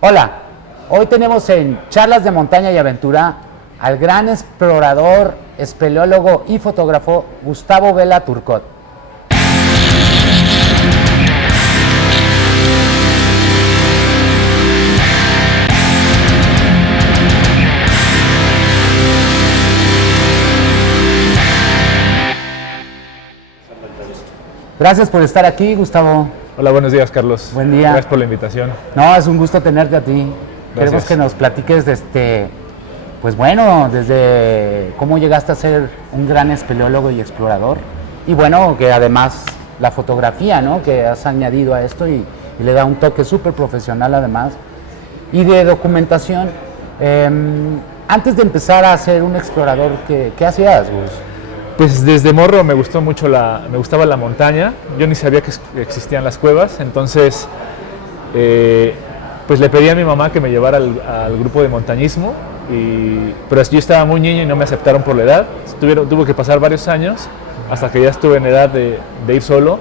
Hola, hoy tenemos en Charlas de Montaña y Aventura al gran explorador, espeleólogo y fotógrafo Gustavo Vela Turcot. Gracias por estar aquí, Gustavo. Hola, buenos días, Carlos. Buen día. Gracias por la invitación. No, es un gusto tenerte a ti. Queremos Gracias. que nos platiques pues bueno, desde cómo llegaste a ser un gran espeleólogo y explorador. Y bueno, que además la fotografía, ¿no? Que has añadido a esto y le da un toque súper profesional además. Y de documentación. Antes de empezar a ser un explorador, ¿qué hacías, Gus? Pues desde morro me gustaba la montaña. Yo ni sabía que existían las cuevas, entonces pues le pedí a mi mamá que me llevara al grupo de montañismo, pero yo estaba muy niño y no me aceptaron por la edad. Tuvo que pasar varios años hasta que ya estuve en edad de ir solo,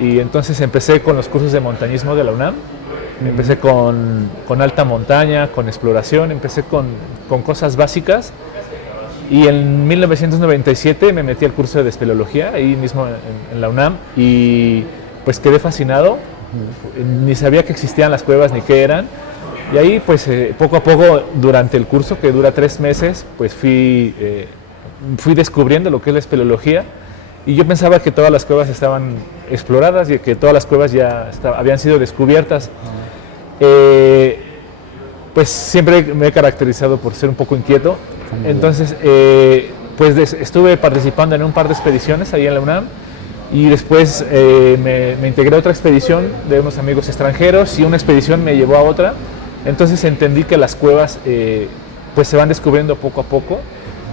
y entonces empecé con los cursos de montañismo de la UNAM. Empecé con alta montaña, con exploración, empecé con cosas básicas. Y en 1997 me metí al curso de espeleología, ahí mismo en la UNAM, y pues quedé fascinado. Ni sabía que existían las cuevas ni qué eran. Y ahí pues poco a poco, durante el curso, que dura 3 meses, pues fui descubriendo lo que es la espeleología. Y yo pensaba que todas las cuevas estaban exploradas y que todas las cuevas ya habían sido descubiertas. Pues siempre me he caracterizado por ser un poco inquieto. Entonces, pues estuve participando en un par de expediciones ahí en la UNAM, y después me integré a otra expedición de unos amigos extranjeros, y una expedición me llevó a otra. Entonces entendí que las cuevas pues se van descubriendo poco a poco,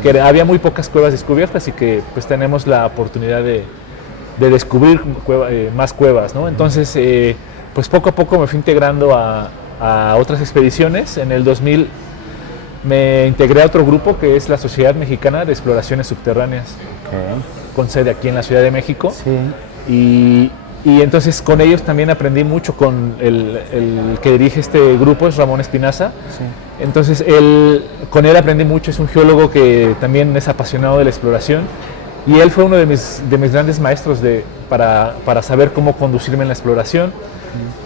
que había muy pocas cuevas descubiertas y que pues tenemos la oportunidad de descubrir más cuevas, ¿no? Entonces pues poco a poco me fui integrando a otras expediciones. En el 2000 me integré a otro grupo que es la Sociedad Mexicana de Exploraciones Subterráneas, con sede aquí en la Ciudad de México. Sí. Y entonces con ellos también aprendí mucho. Con el que dirige este grupo es Ramón Espinaza. Sí. Entonces con él aprendí mucho. Es un geólogo que también es apasionado de la exploración, y él fue uno de mis grandes maestros para saber cómo conducirme en la exploración.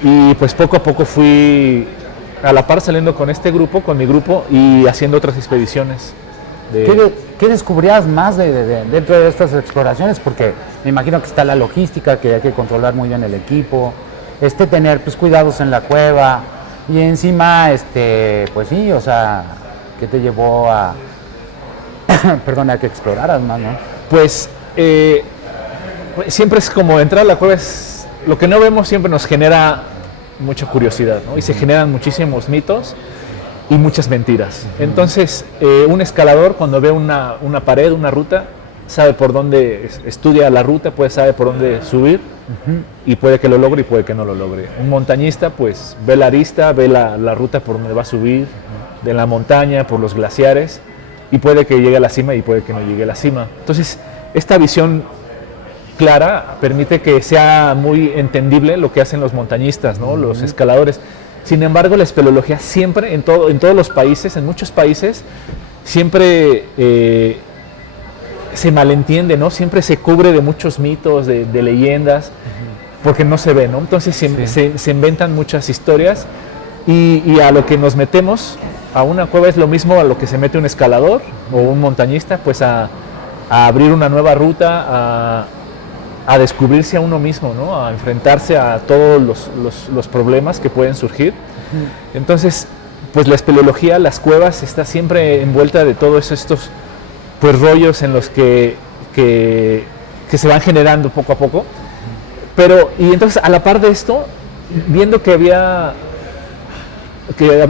Y pues poco a poco fui a la par saliendo con mi grupo, y haciendo otras expediciones. ¿Qué descubrías más dentro de estas exploraciones? Porque me imagino que está la logística, que hay que controlar muy bien el equipo, tener pues cuidados en la cueva, y encima, pues sí, o sea, ¿qué te llevó a, perdón, a que exploraras más, no? Pues siempre es como entrar a la cueva, lo que no vemos siempre nos genera mucha curiosidad, ¿no? Y se generan muchísimos mitos y muchas mentiras. Entonces, un escalador, cuando ve una pared, una ruta, sabe por dónde, estudia la ruta, sabe por dónde subir, y puede que lo logre y puede que no lo logre. Un montañista pues ve la arista, ve la ruta por donde va a subir, de la montaña, por los glaciares, y puede que llegue a la cima y puede que no llegue a la cima. Entonces, esta visión clara permite que sea muy entendible lo que hacen los montañistas, ¿no? Los escaladores. Sin embargo, la espeleología siempre, en todos los países, en muchos países, siempre se malentiende, ¿no? Siempre se cubre de muchos mitos, de leyendas, porque no se ve, ¿no? Entonces se inventan muchas historias, y a lo que nos metemos a una cueva es lo mismo a lo que se mete un escalador o un montañista, pues a abrir una nueva ruta, a descubrirse a uno mismo, ¿no? A enfrentarse a todos los problemas que pueden surgir. Entonces, pues la espeleología, las cuevas, está siempre envuelta de todos estos pues rollos en los que se van generando poco a poco. Y entonces, a la par de esto, viendo que había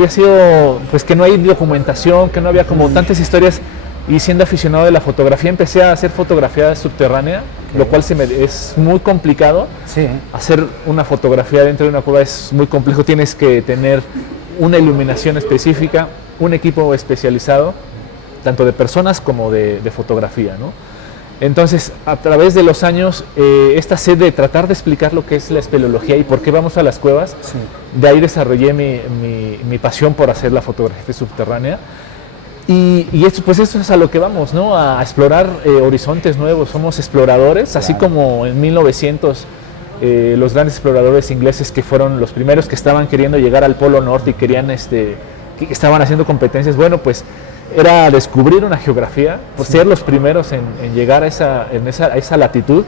sido, pues que no hay documentación, que no había como tantas historias, y siendo aficionado de la fotografía, empecé a hacer fotografía subterránea, lo cual es muy complicado. Sí. Hacer una fotografía dentro de una cueva es muy complejo. Tienes que tener una iluminación específica, un equipo especializado, tanto de personas como de fotografía, ¿no? Entonces, a través de los años, esta sed de tratar de explicar lo que es la espeleología y por qué vamos a las cuevas, Sí. de ahí desarrollé mi pasión por hacer la fotografía subterránea. Y esto, pues eso es a lo que vamos, ¿no? A explorar horizontes nuevos. Somos exploradores, así como en 1900 los grandes exploradores ingleses que fueron los primeros que estaban queriendo llegar al Polo Norte y querían, que estaban haciendo competencias. Bueno, pues era descubrir una geografía, pues ser los primeros en llegar a esa latitud.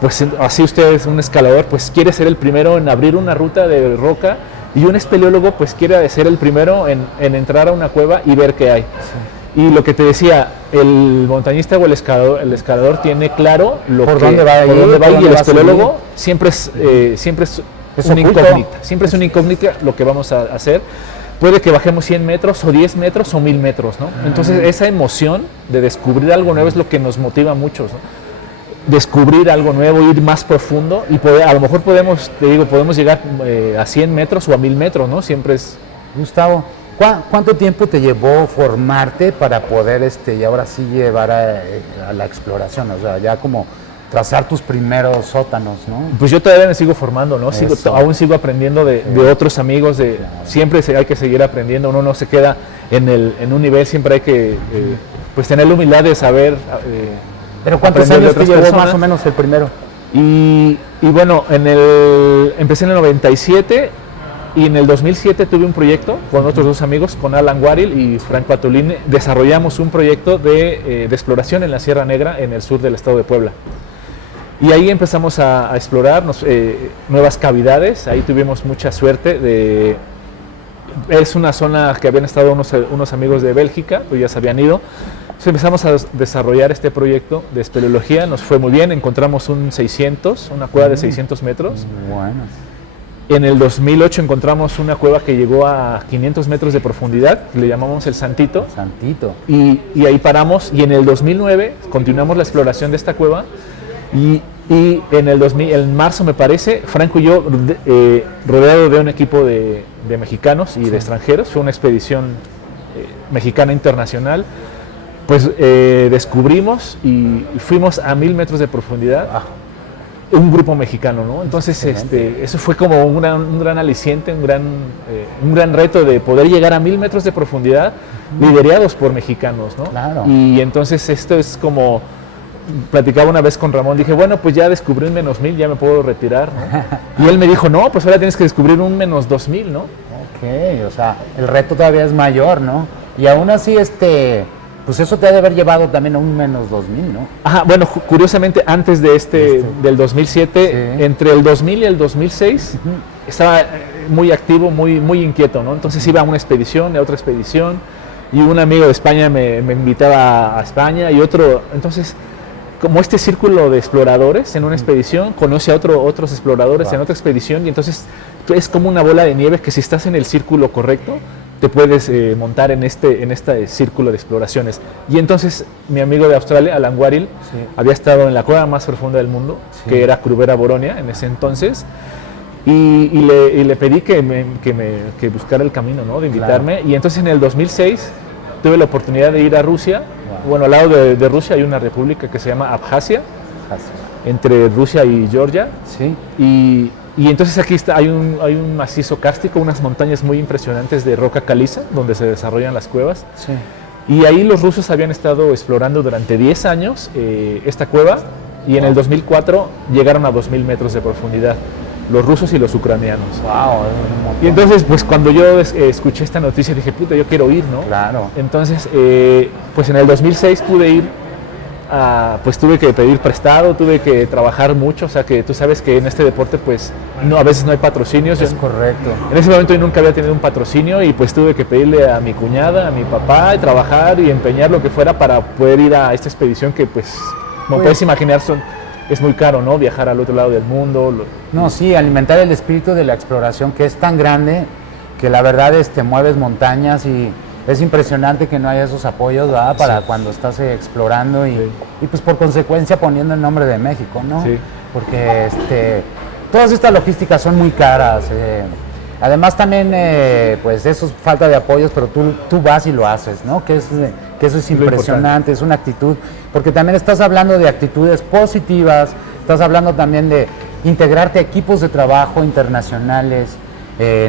Pues así usted es un escalador, pues quiere ser el primero en abrir una ruta de roca, y un espeleólogo pues quiere ser el primero en entrar a una cueva y ver qué hay. Sí. Y lo que te decía, el montañista o el escalador tiene claro por dónde va y el espeleólogo siempre es una incógnita, siempre es una incógnita lo que vamos a hacer. Puede que bajemos 100 metros o 10 metros o 1000 metros, ¿no? Entonces esa emoción de descubrir algo nuevo es lo que nos motiva a muchos, ¿no? Descubrir algo nuevo, ir más profundo y a lo mejor podemos llegar a 100 metros o a 1000 metros, ¿no? Siempre es... Gustavo, ¿cuánto tiempo te llevó formarte para poder y ahora sí llevar a la exploración? O sea, ya como trazar tus primeros sótanos, ¿no? Pues yo todavía me sigo formando, ¿no? Aún sigo aprendiendo de otros amigos, claro. Siempre hay que seguir aprendiendo, uno no se queda en un nivel, siempre hay que pues tener la humildad de saber... ¿Pero cuántos años te llevó más o menos el primero? Y bueno, empecé en el 97 y en el 2007 tuve un proyecto con otros dos amigos, con Alan Warrill y Frank Patolini. Desarrollamos un proyecto de exploración en la Sierra Negra, en el sur del estado de Puebla. Y ahí empezamos a explorar nuevas cavidades, ahí tuvimos mucha suerte. Es una zona que habían estado unos amigos de Bélgica, pues ya se habían ido. Entonces empezamos a desarrollar este proyecto de espeleología, nos fue muy bien, encontramos una cueva de 600 metros. Bueno. En el 2008 encontramos una cueva que llegó a 500 metros de profundidad, que le llamamos el Santito. Santito. Y ahí paramos, y en el 2009 continuamos la exploración de esta cueva, y en marzo me parece, Franco y yo, rodeado de un equipo de mexicanos y de extranjeros, fue una expedición mexicana internacional, pues descubrimos y fuimos a 1000 metros de profundidad, un grupo mexicano, ¿no? Entonces eso fue como un gran aliciente, un gran reto de poder llegar a 1000 metros de profundidad, liderados por mexicanos, ¿no? Claro. Y entonces esto es como, platicaba una vez con Ramón, dije, bueno, pues ya descubrí un -1000, ya me puedo retirar, ¿no? Y él me dijo, no, pues ahora tienes que descubrir un -2000, ¿no? Ok, o sea, el reto todavía es mayor, ¿no? Y aún así, pues eso te ha de haber llevado también a un -2000, ¿no? Ajá, bueno, curiosamente antes del 2007, sí. Entre el 2000 y el 2006, estaba muy activo, muy inquieto, ¿no? Entonces iba a una expedición, a otra expedición, y un amigo de España me invitaba a España, y otro, entonces, como este círculo de exploradores en una expedición, conoce a otros exploradores en otra expedición, y entonces es como una bola de nieve que si estás en el círculo correcto, te puedes montar en este círculo de exploraciones. Y entonces mi amigo de Australia, Alan Warrill, había estado en la cueva más profunda del mundo, que era Crubera Boronia en ese entonces, y le pedí que buscara el camino, ¿no? De invitarme. Claro. Y entonces en el 2006 tuve la oportunidad de ir a Rusia. Wow. Bueno, al lado de Rusia hay una república que se llama Abjasia, entre Rusia y Georgia. Sí. Y entonces aquí hay un macizo kárstico, unas montañas muy impresionantes de roca caliza, donde se desarrollan las cuevas. Sí. Y ahí los rusos habían estado explorando durante 10 años esta cueva, y en el 2004 llegaron a 2000 metros de profundidad, los rusos y los ucranianos. Wow, y entonces, pues cuando yo escuché esta noticia, dije, puta, yo quiero ir, ¿no? Claro. Entonces, pues en el 2006 pude ir. Pues tuve que pedir prestado, tuve que trabajar mucho, o sea que tú sabes que en este deporte pues a veces no hay patrocinios. Es correcto. En ese momento yo nunca había tenido un patrocinio y pues tuve que pedirle a mi cuñada, a mi papá, y trabajar y empeñar lo que fuera para poder ir a esta expedición que pues, como puedes imaginar, es muy caro, ¿no? Viajar al otro lado del mundo. No, sí, alimentar el espíritu de la exploración, que es tan grande que la verdad mueves montañas, y es impresionante que no haya esos apoyos, ¿verdad? Para cuando estás explorando y pues por consecuencia poniendo el nombre de México, ¿no? Sí. Porque todas estas logísticas son muy caras. Además también pues eso es falta de apoyos, pero tú vas y lo haces, ¿no? Que que eso es Lo impresionante, es una actitud, porque también estás hablando de actitudes positivas, estás hablando también de integrarte a equipos de trabajo internacionales,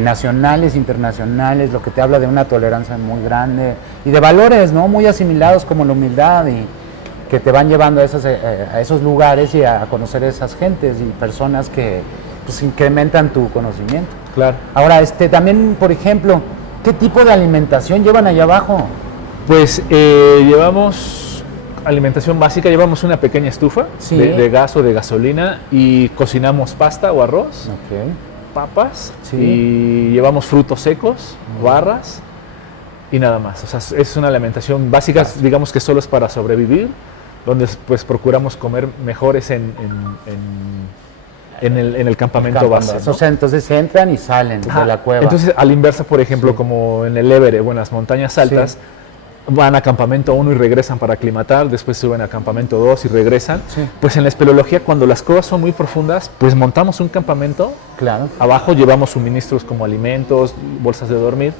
nacionales, internacionales, lo que te habla de una tolerancia muy grande y de valores, ¿no?, muy asimilados como la humildad, y que te van llevando a esos lugares y a conocer a esas gentes y personas que pues incrementan tu conocimiento. Claro. Ahora, también, por ejemplo, ¿qué tipo de alimentación llevan allá abajo? Pues llevamos alimentación básica, llevamos una pequeña estufa Sí. de gas o de gasolina y cocinamos pasta o arroz, Ok. papas, Sí. y llevamos frutos secos, barras y nada más. O sea, es una alimentación básica, digamos que solo es para sobrevivir, donde pues procuramos comer mejores en el campamento base, ¿no? O sea, entonces entran y salen de la cueva. Entonces, a la inversa, por ejemplo, Sí. como en el Everest o en las montañas altas, Sí. van a campamento 1 y regresan para aclimatar, después suben a campamento 2 y regresan. Sí. Pues en la espeleología, cuando las cuevas son muy profundas, pues montamos un campamento, Claro. abajo llevamos suministros como alimentos, bolsas de dormir,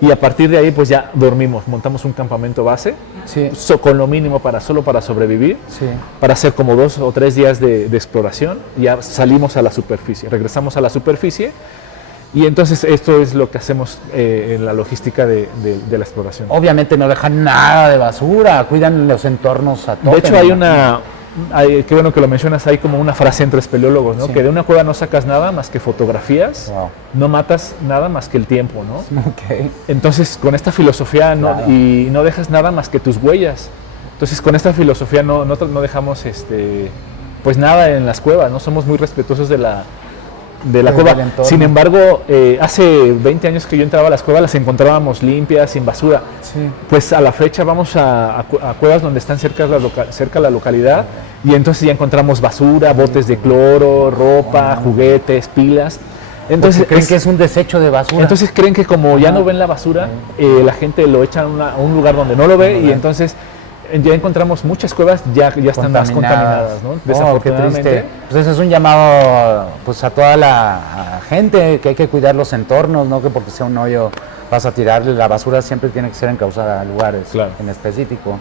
y a partir de ahí pues ya dormimos, montamos un campamento base, Sí. con lo mínimo solo para sobrevivir, Sí. para hacer como 2 o 3 días de exploración, ya salimos a la superficie, regresamos a la superficie, y entonces esto es lo que hacemos en la logística de la exploración. Obviamente no dejan nada de basura, cuidan los entornos a tope. De hecho, qué bueno que lo mencionas, hay como una frase entre espeleólogos, ¿no? Sí. Que de una cueva no sacas nada más que fotografías, Wow. no matas nada más que el tiempo, ¿no? Ok. Entonces, con esta filosofía Claro. y no dejas nada más que tus huellas. Entonces, con esta filosofía no dejamos pues nada en las cuevas, no somos muy respetuosos de la Del cueva. entorno. Sin embargo, hace 20 años que yo entraba a las cuevas, las encontrábamos limpias, sin basura. Sí. Pues a la fecha vamos a cuevas donde están cerca la localidad, y entonces ya encontramos basura, botes de cloro, ropa, juguetes, pilas. Entonces Creen que es un desecho de basura. entonces creen que como ya Ajá. no ven la basura, la gente lo echa a un lugar donde no lo ve, y entonces ya encontramos muchas cuevas ya están más contaminadas, ¿no? Oh, qué Desafortunadamente. triste. Pues ese es un llamado pues a toda la gente que hay que cuidar los entornos, no que porque sea un hoyo vas a tirarle la basura, siempre tiene que ser encauzada a lugares Claro. en específico.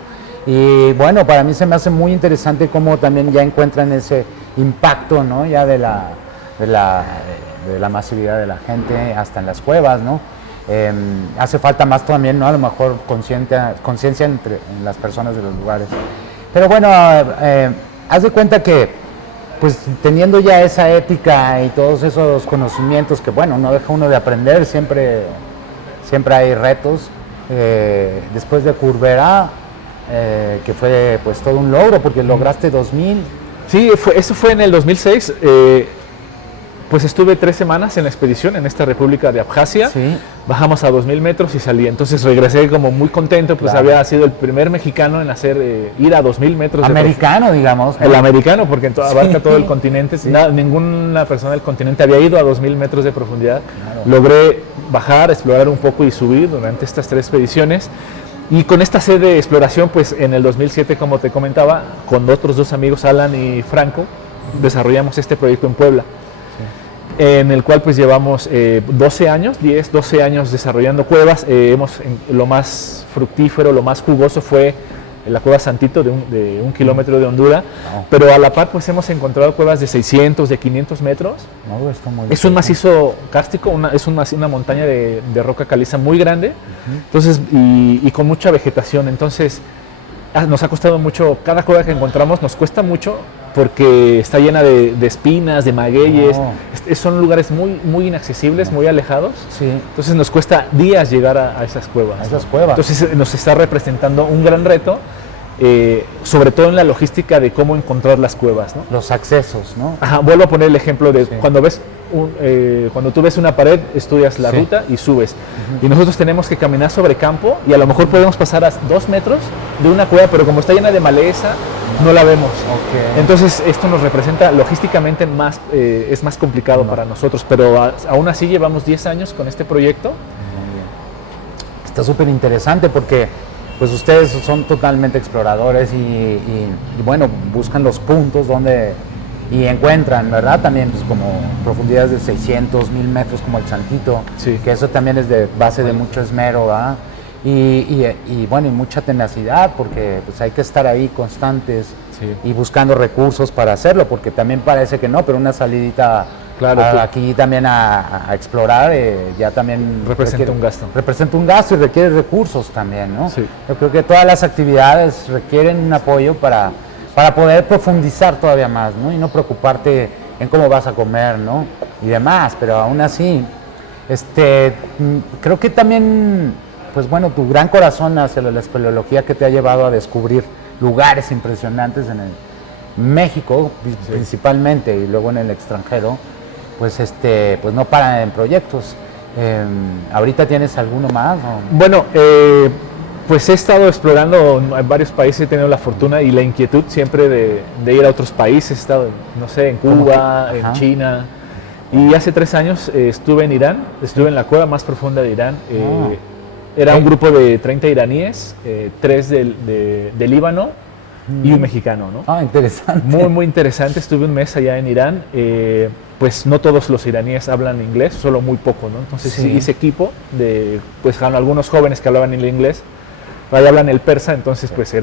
Y bueno, para mí se me hace muy interesante cómo también ya encuentran ese impacto, ¿no? Ya de la masividad de la gente hasta en las cuevas, ¿no? Hace falta más también, ¿no? A lo mejor conciencia en las personas de los lugares. Pero bueno, haz de cuenta que, pues teniendo ya esa ética y todos esos conocimientos que, bueno, no deja uno de aprender, siempre hay retos. Después de Curvera, que fue pues todo un logro, porque lograste 2000. Sí, eso fue en el 2006. Pues estuve 3 semanas en la expedición en esta República de Abjasia. Sí. Bajamos a 2000 metros y salí. Entonces regresé como muy contento, pues Claro. había sido el primer mexicano en ir a 2000 metros. Americano, digamos, ¿no? El americano, porque abarca todo el continente. Sí. Ninguna persona del continente había ido a 2000 metros de profundidad. Claro. Logré bajar, explorar un poco y subir durante estas 3 expediciones. Y con esta sed de exploración, pues en el 2007, como te comentaba, con otros 2 amigos, Alan y Franco, desarrollamos este proyecto en Puebla, en el cual pues llevamos 12 años desarrollando cuevas. Lo más fructífero, lo más jugoso fue la cueva Santito de 1 kilómetro de hondura, Wow. pero a la par pues hemos encontrado cuevas de 600, de 500 metros. No, está muy Es un difícil. macizo kárstico, una montaña de roca caliza muy grande, entonces, y con mucha vegetación. Entonces nos ha costado mucho, cada cueva que encontramos nos cuesta mucho porque está llena de espinas, de magueyes. Oh. Son lugares muy, muy inaccesibles, muy alejados. Sí. Entonces nos cuesta días llegar a esas cuevas. A esas cuevas. Entonces nos está representando un gran reto, sobre todo en la logística de cómo encontrar las cuevas, ¿no? Los accesos, ¿no? Ajá, vuelvo a poner el ejemplo de Sí. cuando tú ves una pared, estudias la Sí. ruta y subes. Y nosotros tenemos que caminar sobre campo, y a lo mejor podemos pasar a 2 metros de una cueva, pero como está llena de maleza, no la vemos. Ok. Entonces esto nos representa logísticamente es más complicado para nosotros, pero aún así llevamos 10 años con este proyecto. Muy bien. Está súper interesante porque pues ustedes son totalmente exploradores y bueno, buscan los puntos donde y encuentran, ¿verdad? También pues como profundidades de 600, 1000 metros como el Santito, Sí. que eso también es de base de mucho esmero, ¿verdad? y bueno, y mucha tenacidad, porque pues hay que estar ahí constantes Sí. y buscando recursos para hacerlo, porque también parece que no, pero una salidita Claro, aquí también a explorar ya también Representa un gasto. Representa un gasto y requiere recursos también, ¿no? Sí. Yo creo que todas las actividades requieren un apoyo para poder profundizar todavía más, ¿no? Y no preocuparte en cómo vas a comer, ¿no? Y demás, pero aún así, creo que también, pues bueno, tu gran corazón hacia la espeleología que te ha llevado a descubrir lugares impresionantes en el México, principalmente, y luego en el extranjero, pues pues no paran en proyectos. ¿Ahorita tienes alguno más? ¿O? Bueno, pues he estado explorando en varios países, he tenido la fortuna y la inquietud siempre de ir a otros países. He estado, no sé, en Cuba, en China. Y hace 3 años estuve en Irán, estuve en la cueva más profunda de Irán. Era un grupo de 30 iraníes, 3 de Líbano y un mexicano, ¿no? Ah, interesante. Muy, muy interesante. Estuve un mes allá en Irán. Pues no todos los iraníes hablan inglés, solo muy poco, ¿no? Entonces hice equipo de, pues, algunos jóvenes que hablaban el inglés. Ahí hablan el persa, entonces pues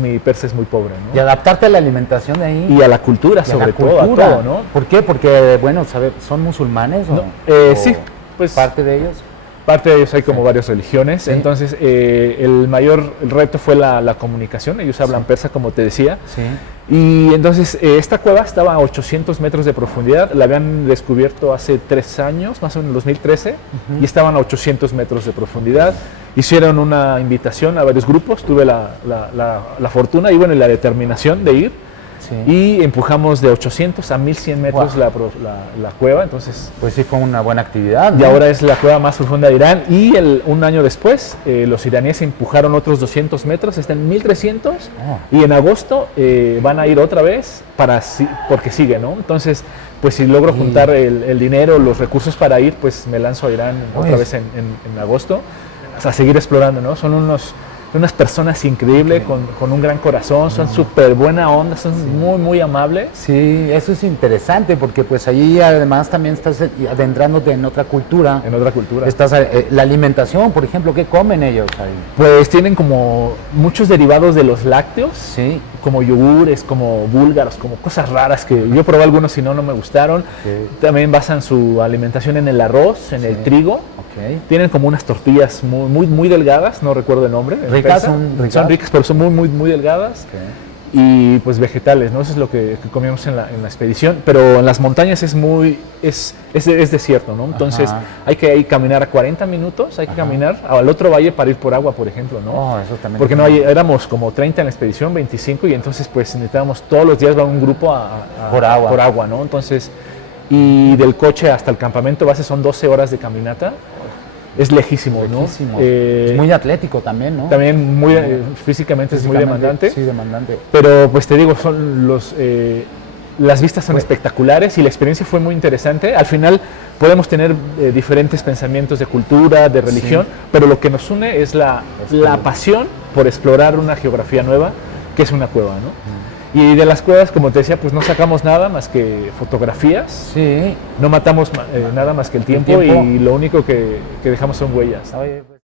mi persa es muy pobre, ¿no? Y adaptarte a la alimentación de ahí. Y a la cultura, sobre todo, a todo, ¿no? ¿Por qué? Porque, bueno, ¿son musulmanes o, sí, pues parte de ellos? Parte de ellos hay como varias religiones, Sí. entonces el reto fue la comunicación, ellos hablan persa, como te decía. Sí. Y entonces esta cueva estaba a 800 metros de profundidad, la habían descubierto hace 3 años, más o menos en 2013, y estaban a 800 metros de profundidad. Hicieron una invitación a varios grupos, tuve la fortuna y bueno, y la determinación de ir. Sí. Y empujamos de 800 a 1100 metros la cueva, entonces... Pues sí fue una buena actividad, ¿no? Y ahora es la cueva más profunda de Irán y un año después los iraníes empujaron otros 200 metros, está en 1300 y en agosto van a ir otra vez porque sigue, ¿no? Entonces, pues si logro juntar el dinero, los recursos para ir, pues me lanzo a Irán otra vez en agosto a seguir explorando, ¿no? Son unas personas increíbles, con un gran corazón, son súper buena onda, son muy, muy amables. Sí, eso es interesante porque pues allí además también estás adentrándote en otra cultura. En otra cultura. La alimentación, por ejemplo, ¿qué comen ellos ahí? Pues tienen como muchos derivados de los lácteos, Sí. como yogures, como búlgaros, como cosas raras que yo probé algunos y no me gustaron. Sí. También basan su alimentación en el arroz, en el trigo. Okay. Tienen como unas tortillas muy, muy, muy delgadas, no recuerdo el nombre. ¿Ricas? Son ricas, pero son muy, muy, muy delgadas. Okay. Y pues vegetales, ¿no? Eso es lo que comíamos en la expedición. Pero en las montañas es desierto, ¿no? Entonces hay que caminar a 40 minutos, hay que caminar al otro valle para ir por agua, por ejemplo, ¿no? Oh, eso también. Porque éramos como 30 en la expedición, 25, y entonces pues necesitábamos todos los días va un grupo por agua, ¿no? Entonces, y del coche hasta el campamento base son 12 horas de caminata. Es lejísimo, ¿no? Es muy atlético también, ¿no? También físicamente es muy demandante. Sí, demandante. Pero pues te digo, las vistas son espectaculares y la experiencia fue muy interesante. Al final podemos tener diferentes pensamientos de cultura, de religión, pero lo que nos une es la pasión por explorar una geografía nueva, que es una cueva, ¿no? Y de las cuevas, como te decía, pues no sacamos nada más que fotografías. Sí. No matamos nada más que el tiempo. Y lo único que dejamos son huellas. Oye, pues.